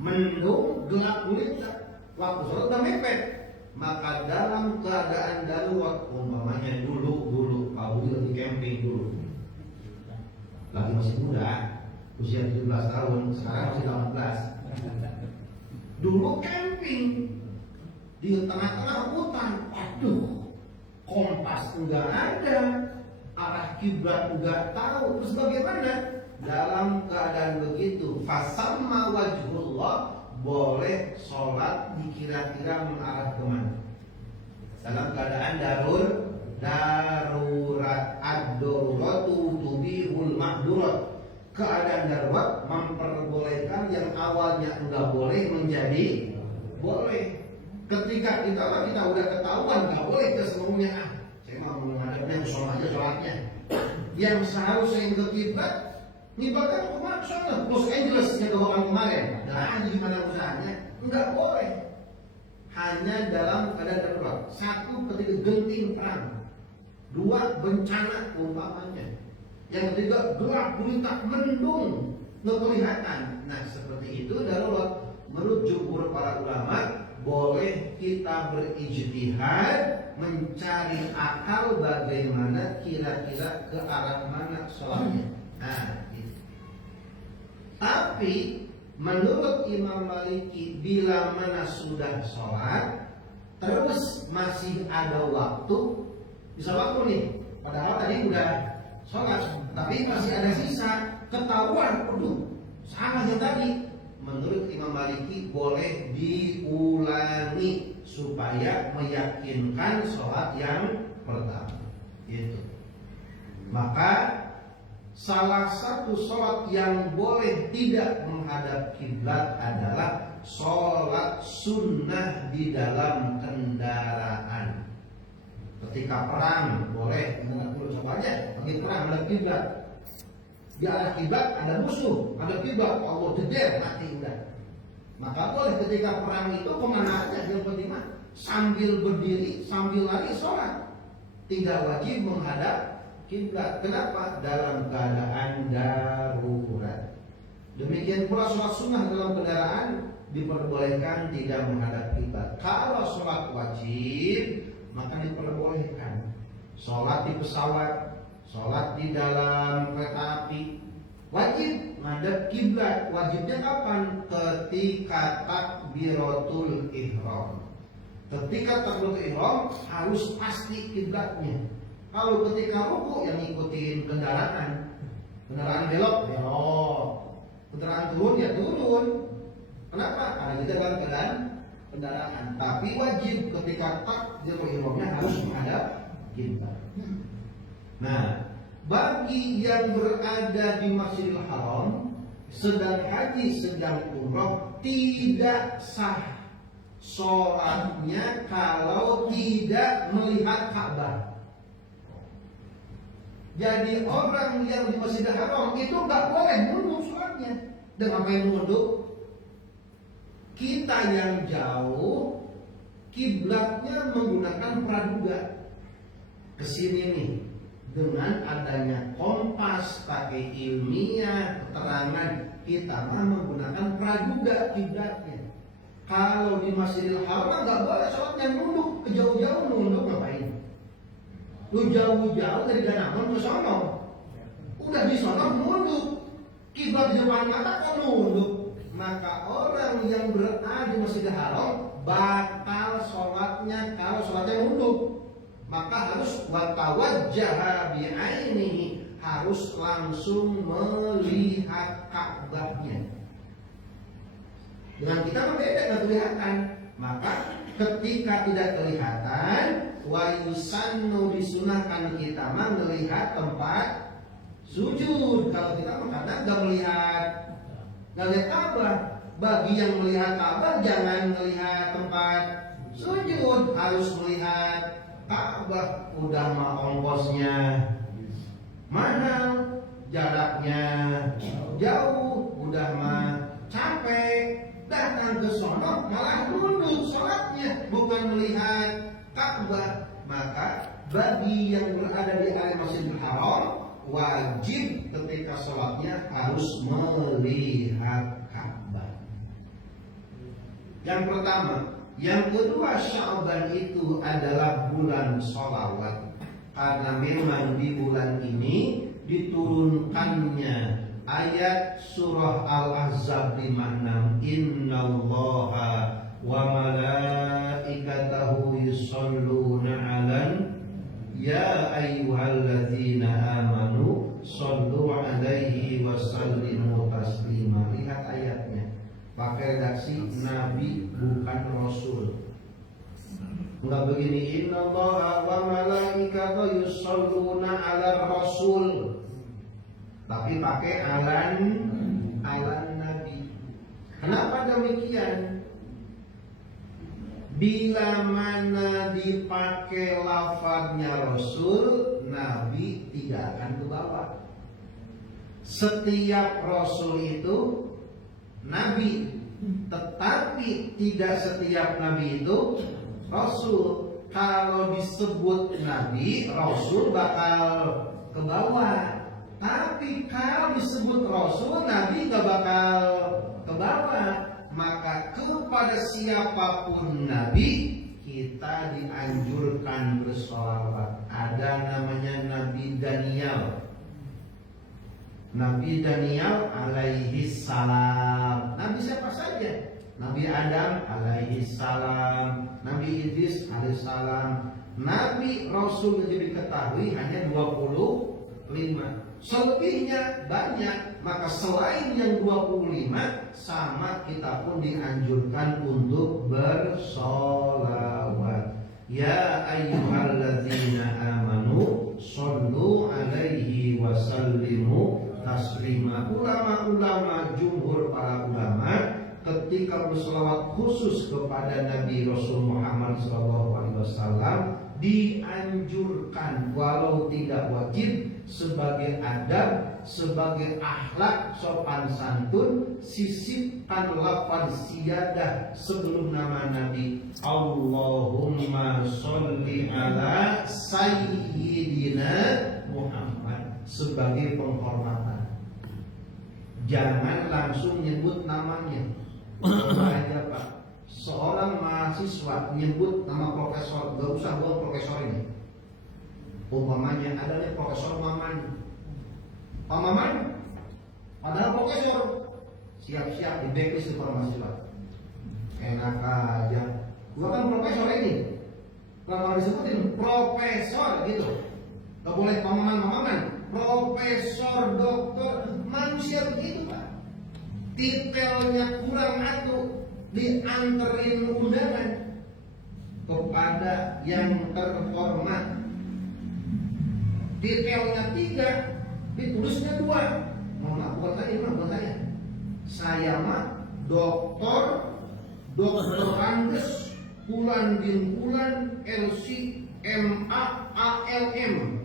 mendung, gelap gulita, waktu sholat udah mepet. Maka dalam keadaan darurat, umpamanya dulu Pak Budi lagi camping dulu, lagi masih muda, usia 17 tahun, sekarang masih 18. Dulu camping di tengah-tengah hutan, aduh, kompas enggak ada, arah kiblat enggak tahu, terus bagaimana? Dalam keadaan begitu, fasamma wajhullah, boleh sholat dikira-kira mengarah kemana? Dalam keadaan darurat, ad-daruratu tubihul mahdurat. Keadaan darurat memperbolehkan yang awalnya enggak boleh menjadi boleh. Ketika kita udah ketahuan nggak boleh ke semuanya, saya mau menghadapnya sholat aja sholatnya. Yang seharusnya yang ke kiblat, ini bahkan kemana sana Los Angeles yang ke kemarin, nah di mana usahanya, nggak boleh. Hanya dalam keadaan darurat. Satu, ketika genting terang. Dua, bencana umpamanya. Yang ketiga, gelap gulita mendung, nggak kelihatan. Nah seperti itu darurat. Menurut jumhur para ulama, boleh kita berijtihad mencari akal bagaimana kira-kira ke arah mana sholatnya. Nah, gitu. Tapi menurut Imam Maliki, bila mana sudah sholat terus masih ada waktu, bisa waktu nih, padahal tadi udah sholat, tapi masih ada sisa, ketahuan, aduh, salah yang tadi. Menurut Imam Maliki boleh diulangi supaya meyakinkan sholat yang pertama. Gitu. Maka salah satu sholat yang boleh tidak menghadap kiblat adalah sholat sunnah di dalam kendaraan. Ketika perang boleh menghadap kiblat aja, bagi perang menghadap kiblat. Di arah kiblat ada musuh, ada kiblat, Allah jeder, mati udah. Maka boleh ketika perang itu kemana aja, yang penting mah sambil berdiri, sambil lari sholat, tidak wajib menghadap kiblat. Kenapa? Dalam keadaan darurat. Demikian pula sholat sunnah dalam kendaraan diperbolehkan tidak menghadap kiblat. Kalau sholat wajib maka diperbolehkan. Sholat di pesawat, sholat di dalam kereta api wajib menghadap kiblat. Wajibnya kapan? Ketika takbiratul ihram. Ketika takbiratul ihram harus pasti kiblatnya. Kalau ketika ruku yang ngikutin kendaraan belok, kendaraan turun ya turun. Kenapa? Karena kita dalam keadaan kendaraan. Tapi wajib ketika takbiratul ihramnya harus menghadap kiblat. Nah, bagi yang berada di Masjidil Haram sedang haji, sedang umroh, tidak sah sholatnya kalau tidak melihat Ka'bah. Jadi orang yang di Masjidil Haram itu nggak boleh nunduk sholatnya. Dengan apa yang nunduk? Kita yang jauh, kiblatnya menggunakan praduga. Kesini nih. Dengan adanya kompas, pakai ilmiah, keterangan, kita menggunakan praduga kiblatnya. Kalau di Masjidil Haram nggak boleh sholatnya nunduk, kejauh-jauh nunduk ngapain? Lu jauh-jauh dari Danamon ke sono, udah di sono nunduk, kiblat di depan mata kok nunduk? Maka orang yang berada di Masjidil Haram batal sholatnya kalau sholatnya nunduk. Maka harus watawajjaha bi'ainihi, harus langsung melihat Ka'bahnya. Dengan kita berbeda, nggak kelihatan. Maka ketika tidak kelihatan, wa yusannu, disunahkan kita melihat tempat sujud. Kalau kita karena nggak melihat Ka'bah. Bagi yang melihat Ka'bah jangan melihat tempat sujud, harus melihat Ka'bah. Udah mah ongkosnya mahal, jaraknya jauh, udah mah capek, datang ke sono malah nunduk sholatnya, bukan melihat Ka'bah. Maka bagi yang berada di area Masjidil Haram wajib ketika sholatnya harus melihat Ka'bah. Yang pertama. Yang kedua, Sya'ban itu adalah bulan sholawat. Karena memang di bulan ini diturunkannya ayat surah Al-Ahzab 56, Innallaha wa malaikatahu yusholluna 'alan ya ayyuhalladzina amanu shollu 'alaihi wa sallimu taslima. Lihat ayatnya. Pakai redaksi Nabi bukan Rasul. Enggak begini, Innallaha wa malaikatahu yusholluna 'alar rasul. Tapi pakai alan Nabi. Kenapa demikian? Bila mana dipakai lafadznya Rasul, Nabi tidak akan ke bawah. Setiap Rasul itu Nabi, tetapi tidak setiap Nabi itu Rasul. Kalau disebut Nabi, Rasul bakal ke bawah. Tapi kalau disebut Rasul, Nabi gak bakal ke bawah. Maka kepada siapapun Nabi, kita dianjurkan bersolawat. Ada namanya Nabi Daniel. Nabi Daniel alaihi salam. Nabi siapa saja? Nabi Adam alaihi salam, Nabi Idris alaihi salam. Nabi Rasul yang diketahui hanya 25. Selebihnya banyak. Maka selain yang 25, sama kita pun dianjurkan untuk bersolawat. Ya ayyuhalladzina amanu shollu alaihi wa sallimu taslima. Ulama-ulama, jumhur para ulama ketika bersolawat khusus kepada Nabi Rasul Muhammad SAW dianjurkan, walau tidak wajib, sebagai adab, sebagai akhlak sopan santun, sisipkan lafaz siyadah sebelum nama Nabi. Allahumma sholli ala sayyidina Muhammad, sebagai penghormatan. Jangan langsung nyebut namanya. Coba aja Pak, seorang mahasiswa menyebut nama profesor, gak usah buat profesor ini. Umpamanya ada nih Profesor Maman. Pak Maman adalah profesor, siap-siap di backlist para mahasiswa. Enak aja, gua kan profesor ini. Kalau disebutin profesor gitu, gak boleh Pak Maman, profesor, doktor, manusia begitu Pak. Titelnya kurang atuh, dianterin undangan kepada yang terhormat. Detailnya 3, ditulisnya 2. Mohon maaf, bukan saya. Saya mah doktor Andes Pulan bin Pulan LC MA ALM.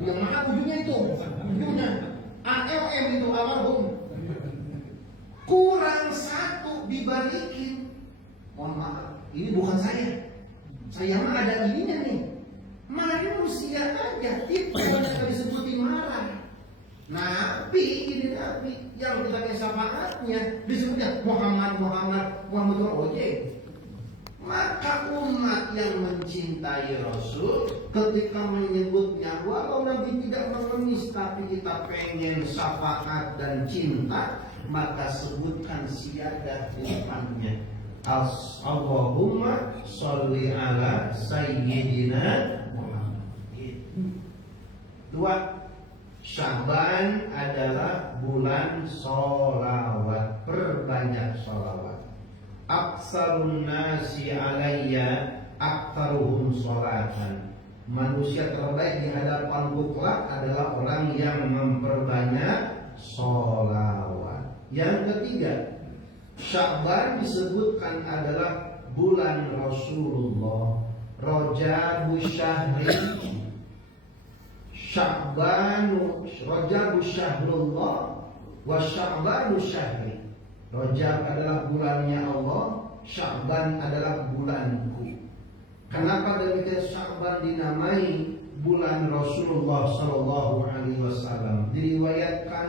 Yang mana ujungnya itu? Ujungnya ALM itu almarhum. Kurang 1 dibalikin. Mohon maaf, ini bukan saya. Saya mah ada ininya nih. Manusia aja, itu yang disebutin marah. Nabi, ini Nabi yang ditanya syafaatnya disebutnya Muhammad Ojek. Maka umat yang mencintai Rasul ketika menyebutnya, walau Nabi tidak mengemis, tapi kita pengen syafaat dan cinta, maka sebutkan siyadah di depannya. Allahumma sholli ala sayyidina Muhammad. 2. Sya'ban adalah bulan sholawat. Perbanyak sholawat. Aksarun nasi alayya aktaruhum sholatan. Manusia terbaik di hadapanku kelak adalah orang yang memperbanyak sholawat. Yang ketiga, Sya'ban disebutkan adalah bulan Rasulullah. Rajab syahri Sya'banu, Rajab syahrullah wa Sya'banu syahri. Rajab adalah bulannya Allah, Sya'ban adalah bulanku. Kenapa demikian Sya'ban dinamai bulan Rasulullah sallallahu alaihi wasallam? Diriwayatkan